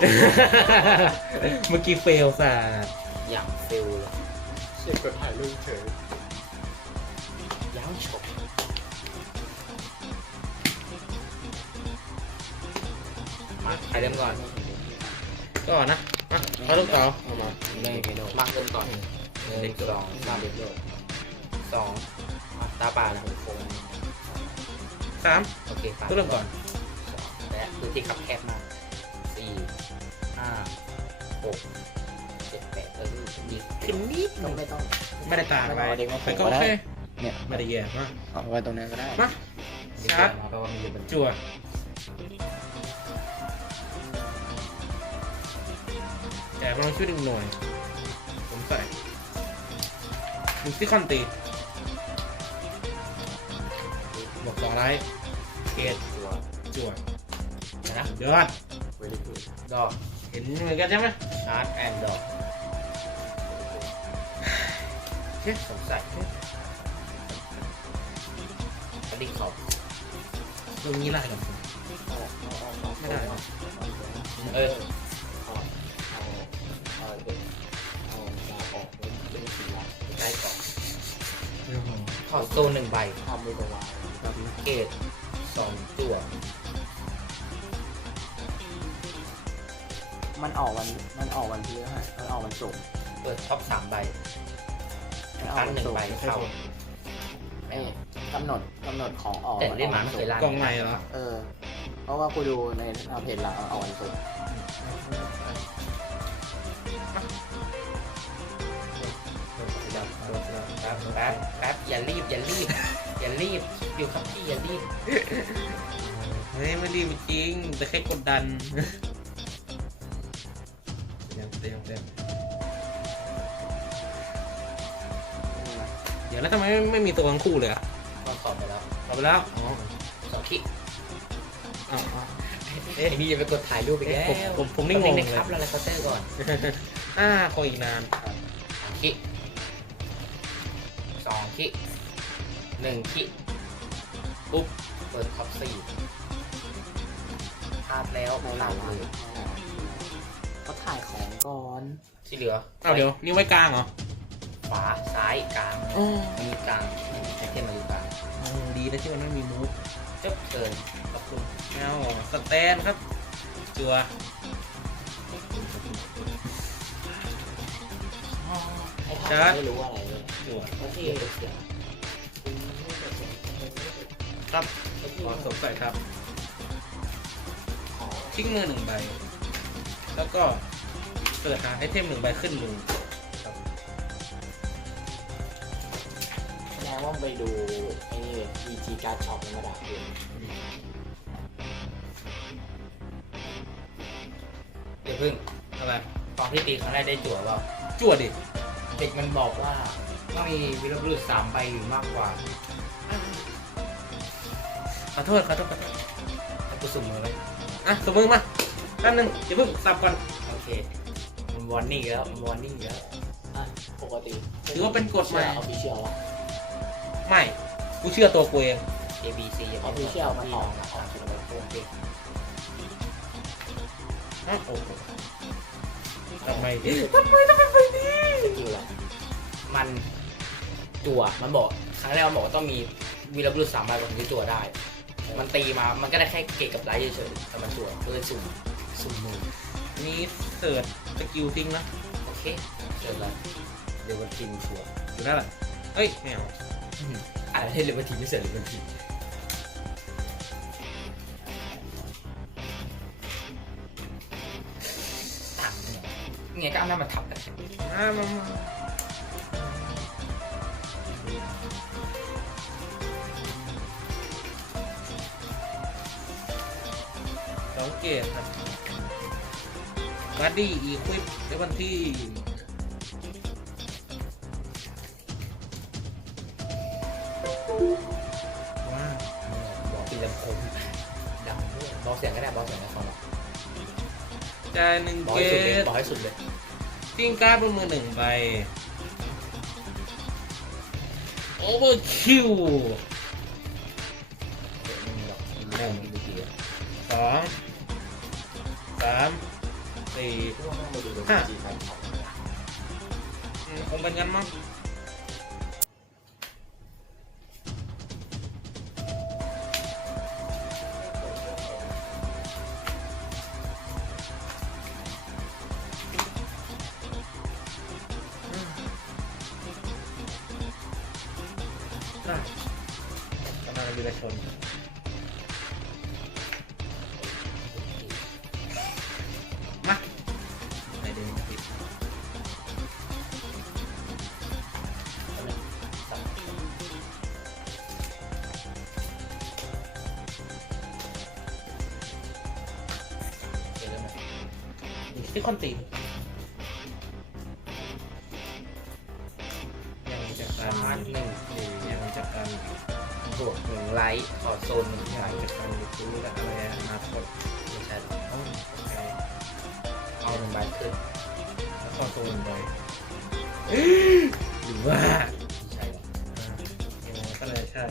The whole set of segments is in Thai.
เล่นไหวเมื่อกี้เฟลสาดอย่างฟิลเลยเชี่ยกดถ่ายรูปเฉยย้าวฉกมาใครเริ่มก่อนก็นะอะเขาต้องต่อเอามาหนึ่งมาเริ่มก่อนหนึ่งสองสามเด็กโดดสองอะตาป่านะคงสามโอเคไปก็เริ่มก่อนสองและพื้นที่คับแคบมากสี่ ห้าหกเจ็ดแปดเออดีขึ้นนิดหต้นึองงไม่ต้องไม่ได้ตาไม่ต้องเอาเด็กมาไปผูกก็ก็โอได้เคเนี่ยไม่ได้แย่มากเอาไว้ตรงนี้ก็ได้มาดีกชาร์จว่าเพราะว่ามีอยู่บนจั่วแต่ลองช่วยดึงหน่วยผมใส่ดูซิคอนตีบวกสองไลท์เกตตัวจั่วนะเดี๋ยวก่อนเวลี่กูดดอก เห็นเหมือนกันใช่ไหมชาร์จแอนด์ดอกเช่ยสงสัยกระดิ่งเขาตรงนี้ไล่กับผมไม่ได้เออเอเออาเด็กเอาดาวออกเป็นสีละใกล้ก่อนโอ้โหขอโซนหนึ่งใบทำมือตะวันแบบนี้เกตสองตัว มันออกวัน มันออกวันที่เท่าไหร่มันออกวันศุกร์เปิดท็อปสามใบมันออกตั้งวันหนึ่งศุกร์ใบเข้า เอ้ยกำหนดกำหนดของออกแต่เล่นหมาไม่เคยนอล่ากล่องใหม่เหรอ เออ เพราะว่ากูดูในเพจหลังออกวันศุกร์แป๊บแป๊บแป๊บอย่ารีบอย่ารีบอย่ารีบอยู่ครับพี่อย่ารีบเฮ้ยไม่รีบจริง แต่แค่กดดัน เต็มเต็มเต็มเดี๋ยวแล้วทำไมไม่ไม่มีตัวทั้งคู่เลยอะก็ขอบไปแล้วเอาไปแล้ว อ๋อสองคลิกอ๋ออ๋อเอ้ยนี่อย่าไปกดถ่ายรูปไปแล้วผมผมผมนี่งงเลยนะครับแล้วอะไรเคาน์เตอร์ก่อนอ่าคงอีกนานสามคลิกสองคลิกหนึ่งคลิกปุ๊บเปิดท็อปสี่พลาดแล้วในหหลัลังงเลเลยยเขาถ่ายของก่อนที่เหลือเอาเดี๋ยวนี่ไว้กลางเหรอ ขวาซ้ายกลางอ๋อมีกลางไอเทมมาอยู่กลางดีนะที่มันไม่มีมูฟจบเกินขอบคุณเอาสแตนครับ จัวไอ้ชาถ่าร์จยไม่รู้อะไรเลยจัวแล้วที่เสียงครับไอ้ที่ขอสวมใส่ครับของทิ้งมือหนึ่งใบ แล้วก็ เปิดหาไอเทมหนึ่งใบขึ้นมือแสดงว่าไปดูไอ้นี่ EG Card Shop ในมาดาเองเดี๋ยวพึ่งอะไรตอนที่ตีครั้งแรกได้จั่วเปล่าจั่วดิเด็กมันบอกว่าต้องมีวิลบุรุษสามใบหรือมากกว่าขอโทษขอโทษขอโทษให้กูสุ่มมือไหมอะสมมือมาแป๊บนึงอย่าเพิ่งสับก่อน โอเคมัน วอร์นิ่งแล้วมันวอร์นิ่งแล้วอะปกติถือว่าเป็นกฎใหม่ออฟฟิเชียลวะไม่กูเชื่อตัวกูเอง A B C ออฟฟิเชียลมันออกอมาอกคือมันโอเคอ้าวโอ้โหทำไมดิสกิลอะมันจั่วมันบอกครั้งแรกมันบอกว่าต้องมีวีรบุรุษสามใบก่อนถึงจะจั่วได้ มันตีมา มันก็ได้แค่เกตกับไลท์เฉยๆแต่มันจั่วก็เลยสุ่มสุ่มมือนี่เสิร์ช สกิลทิ้งนะ โอเคเชิญเลยเดี๋ยวมันทีมชัวร์อยู่ได้แหละเอ้ยไม่เอาอะไรให้เดี๋ยวมันทีมไม่เสร็จหรือมันทีมต่างกันเหรอไงก็เอาหน้ามาทับกันมามามาสองเกตครับ การ์ดี้อีควิปในวันที่ว้าวบอกปีลำโพงดังด้วยบอกเสียงก็ได้บอกเสียงก็พอจ่ายหนึ่งบอกเกให้สุดเลยตบอกให้สุดเลยทิ้งการ์ดบนมือหนึ่งใบโอเวอร์คิวเดี๋ยวมึงบอกมึงเริ่มดูดีอะสองสสาม คงเป็นงั้นมั้งอะกำลังวีรชน คอนตียังจากการชาร์จหนึ่งยังจากการบวกหนึ่งไลท์ขอโซนหนึ่งยัไลงจากการรู้และอะไรอนาคตไม่ใช่หรอกโอเคเอาหนึ่งใบขึ้นแล้วก็ตัวหนึ่งใบหรือว่าใช่ยังก็เลยใช่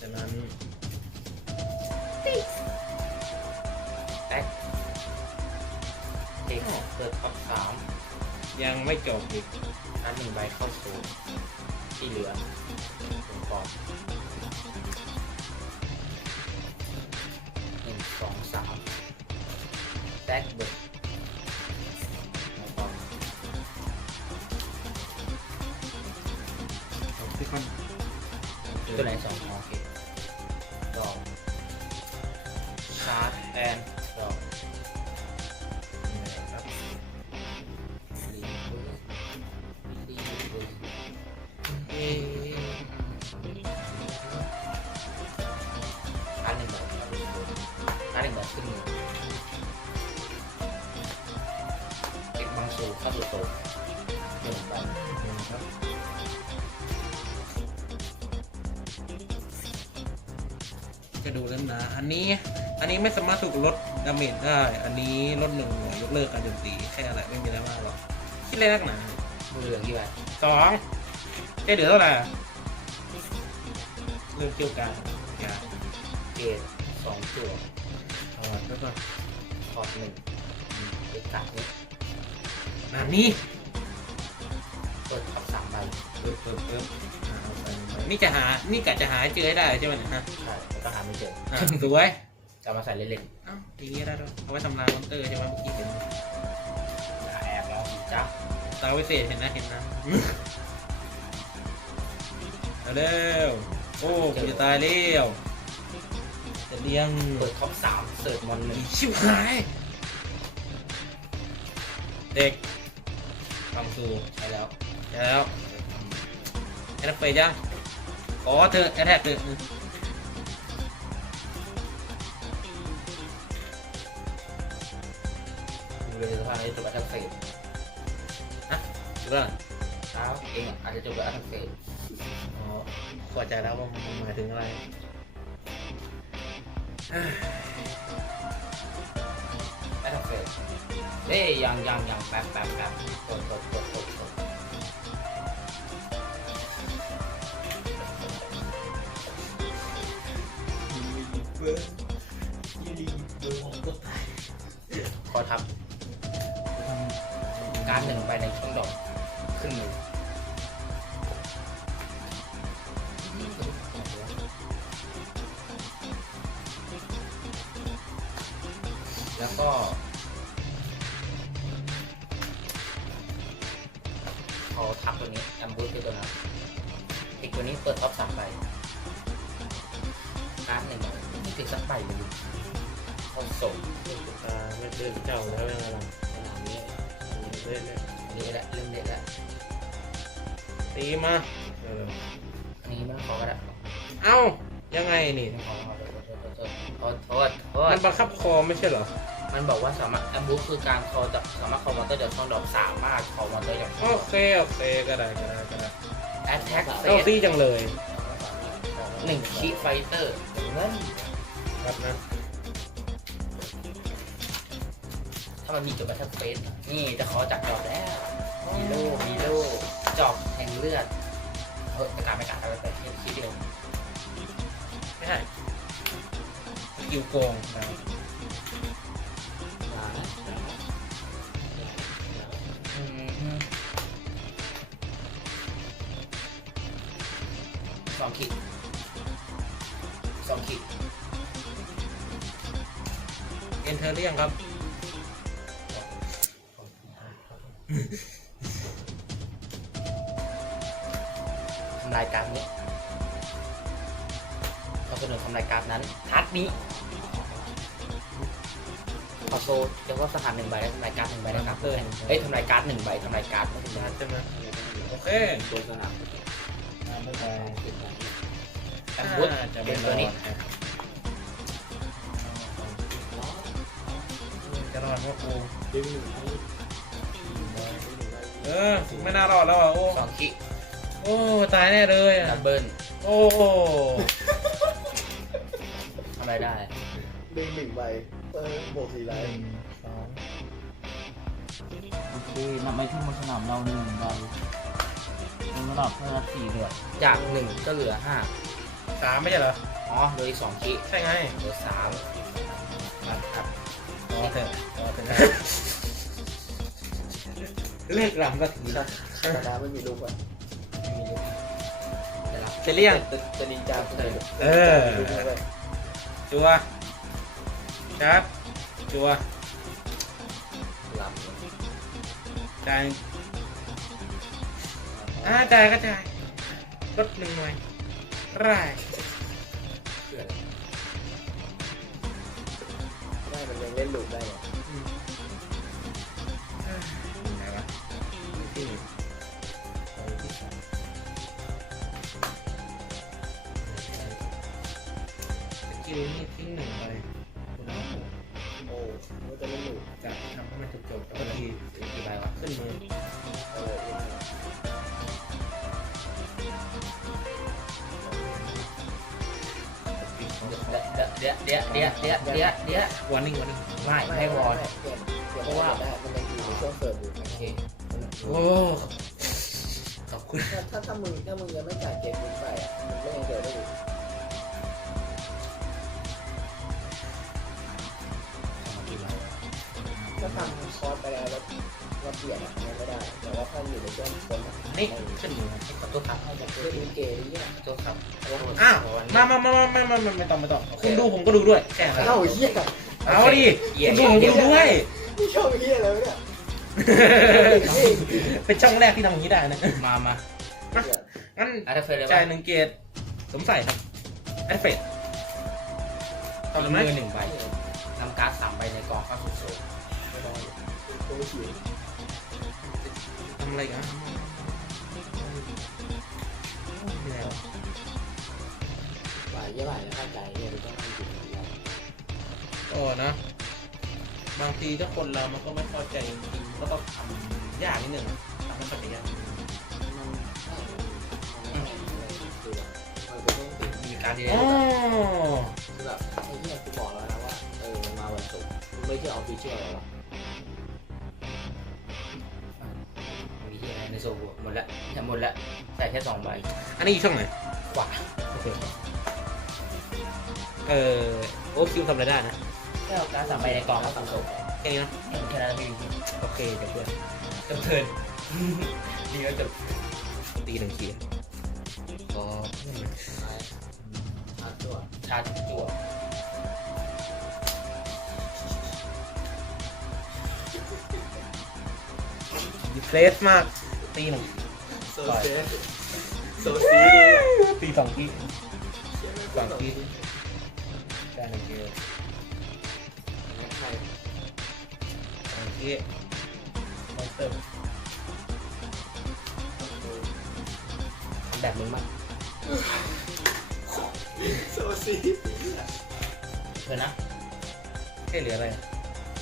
ฉะนั้น ยังไม่จบอีกนัดหนึ่งใบเข้าโซนที่เหลือเป็นกองหนึ่งสองสามแท็กเบิร์แล้วก็ที่คอนตัวไหนสองโอเคดอกชาร์จแอน จะดูเล่นนะ อันนี้ อันนี้ไม่สามารถถูกลดดาเมจได้ อันนี้ลดหนึ่งหน่วยยกเลิกการโจมตีแค่อะไรไม่มีอะไรมากหรอกคิดเลยนักหนามือเหลืองกี่ใบสองแค่เหลือเท่าไหร่เริ่มเกี่ยวกันยาเกรสองตัวเอาไว้แล้วก็ขอบหนึ่งเอกกัดนี้นานนี้เปิดทับสามใบเพิ่มเพิ่ม นี่จะหา นี่กะจะหาให้เจอให้ได้ใช่ไหมเนี่ยฮะใช่แล้วก็หาไม่เจออะสวยจะเอามาใส่เล่นเอ้าทีนี้ได้ด้วยเอาไว้ทำลายมอนเตอร์ใช่ไหมเมื่อกี้เห็นๆอย่าแอบลองสีจ้าตาวิเศษเห็นนะเห็นนะเอาเร็วโอ้กูจะตายแล้วจะเลี้ยงเปิดท็อปสามเสิร์ชมอนหนึ่งชิบหายเด็กฟังสูใช่แล้ว แล้วแอดเฟยยัง ขอเธอแอดแท็กเธอดูเลยสภาพนี้จบอัตเฟสดูก่อนเช้าเองอาจจะจบแบบอัตเฟสอ๋อเข้าใจแล้วว่ามันหมายถึงอะไรอัตเฟสเอ้ยยังยังยังแป๊บแป๊บแป๊บกดกดกดกด กดคอทับการหนึ่งไปในช่องดอกขึ้นมือแล้วก็เขาทับตัวนี้แอมบูสคือตัวนั้นอีกตัวนี้เปิดท็อปสามใบการหนึ่ง ใบนี่คือสักใบเลยเขาส่งตาไม่เดินเจ้าแล้วยังไงล่ะสนามนี้เล่นอันนี้แหละเริ่มเด็ดแล้วตีมาเอออันนี้ไม่ต้องขอก็ได้เอ้ายังไงนี่ ไม่ต้องขอแล้วขอโทษโทษโทษโทษมันบังคับคอไม่ใช่เหรอมันบอกว่าสามารถแอมบูคือการคอจะสามารถคอมอเตอร์จากช่องดอกสามารถคอมอเตอร์จากช่องโอดอกเคโอเคก็ได้ก็ได้ก็ได้แอตแทกเฟเจ้าสซี่จังเลยหนึ่งคีไฟเตอร์เงิน ครับนะถ้ามันมีจุดบัตเทอร์เฟสนี่จะขอจับจอบแล้วมีโลมีโลจอบแทงเลือดเฮ้ยปะการไม่กาศอะไปไปคิดเดียวไม่ใช่ยิวโกงนะสองขีดสองขีด เอนเทอร์เรียงครับ ทำลายการดนี้เราเสนอทำลายการดนั้นทัดนี้พอโซเรียกว่าสถานหนึ่งใบแล้วทำลายการดหนึ่งใบนะครับเอ้ยทำลายการดหนึ่งใบทำลายการดไม่ทำลายใช่ไหมโอเคตัวสนามไม่ไปแต่บุ๊ดจะเป็เป็นนตัวนี้ จะรอดว่ากูดึงหนึ่งให้เออไม่น่ารอดแล้วอะโอ้สองขีดโอ้ตายแน่เลยอะดับเบิลโอ้ทำอะไรได้ดึงหนึ่งใบเออบวกสี่ไลหนึ่งสองโอเคนำไปที่บนสนามเราหนึ่งใบลงระดับเพื่อรับสี่เดือจากหนึ่งก็เหลือห้าสามไม่ใช่เหรออ๋อเหลืออีกสองขีดใช่ไงเหลือสาม เถอะรอเถอะนะเลิกรำสักทีธรรมดาไม่มีลูกอะไม่มีลูกได้รับจะเลี่ยงจะจะนินจาคนเดียวเออลูกไม่ได้จัวชัดจัวรับจ่ายอ่าจ่ายก็จ่ายลดหนึ่งหน่วยไร่ ได้มันยังเล่นลูกได้เลยอืมอ่าไหนวะที่เอาที่สองสกิลนี่ทิ้งหนึ่งไปคุณเอาโอ้มันจะเล่นลูกจะทำให้มันจบจบๆแล้วก็ทีกี่ใบวะขึ้นมือ เออ เดี๋ยวเดี๋ยวเดี๋ยวเดี๋ยวเดี๋ยวเดี๋ยวเดี๋ยววันนิ่งวันนิ่งไม่ไม่วอลเปลี่ยนเพราะว่ามันยังอยู่ในช่วงเสิร์ฟอยู่โอเคโอ้ขอบคุณถ้าถ้าถ้ามึงถ้ามึงยังไม่จ่ายเกมมึงไปอะมันก็ยังเดินได้อยู่ถ้าทำคอร์สไปแล้วแล้ว ราเปลี่ยนอะมันไม่ได้ แต่ว่าถ้าอยู่ในช่วงคนอะนี่ขึ้นมือขอโทษครับให้แบบเล่นเกมเนี่ยขอโทษครับอ้าวมามามามามามามาไม่ต้องไม่ต้องคุณดูผมก็ดูด้วยแค่นั้นเอ้าเฮียเอาดิคุณดูผมก็ดูด้วยนี่ชอบเฮียแล้วเนี่ยเป็นช่องแรกที่ทำอย่างนี้ได้นะมามางั้นอาร์ตเฟรเลยจ่าป่ะยหนึ่งเกตสมใส่ครับแอดเฟดตอนมือหนึ่งใบนำการ์ดสามใบในกองเข้าสู่โซ่ไม่ได้ตัวฉิวทำอะไรกันแล้วหลายเยี่ยหลายแล้วเข้าใจเนี่ยมันต้องทำจริงๆโอ้นะ บางทีถ้าคนเรามันก็ไม่เข้าใจจริงๆก็ต้องทำยากนิดหนึ่งทำให้เข้าใจยากมันเป็นเรื่องติดมีการดีอ๋อคือแบบไอ้เนี่ยกูบอกแล้วนะว่าเออมันมาวันศุกร์มันไม่ใช่ออฟฟิเชียลหรอ หมดแล้วหมดแล้วใส่แค่สองใบอันนี้อยู่ช่องไหนขวาโอเคเออโอ้คิวทำอะไรได้นะแค่เอาการ์ดสามใบในกองเข้าสู่โซ่แค่นี้นะแค่นั้นพี่โอเคเดี๋ยวเพื่อนจบเทิร์น ดีแล้วจบตีหนึ่งทีก็ชาร์จตัวชาร์จจั่วดีเพลสมาก ตีหนึ่งโซเซโซซีตีสองทีสองทีใช่หนึ่งทีใครสองทีมอนสเตอร์ทำแบบมึงมั้งโซซีเทิร์นนะแค่เหลืออะไรอะ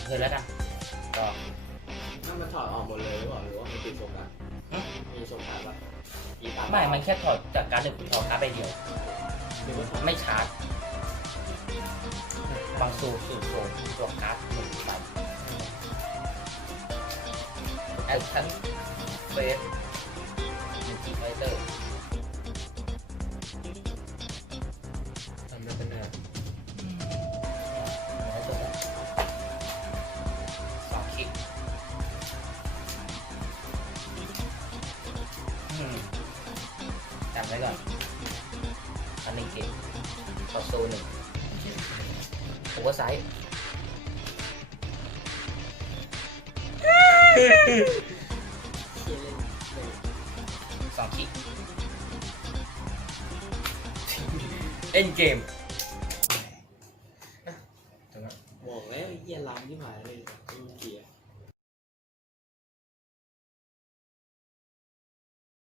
เทิร์นแล้วนะก็นั่นมันถอดออกหมดเลยหรือเปล่าหรือว่ามันติดโฟกัส มีโฟกัสป่ะอีตาไม่ มันแค่ถอดจากการ์ดหนึ่งถอดการ์ดใบเดียวไม่ชาร์จบางสูตรสูตรโซตัวการ์ดหนึ่งใบแอคชั่นเฟสหนึ่งจีไฟเตอร์ อืมจำไว้ก่อนอันหนึ่งเกมต่อโซนหนึ่งโอเวอร์ไซส์สองขีดเอ็นเกม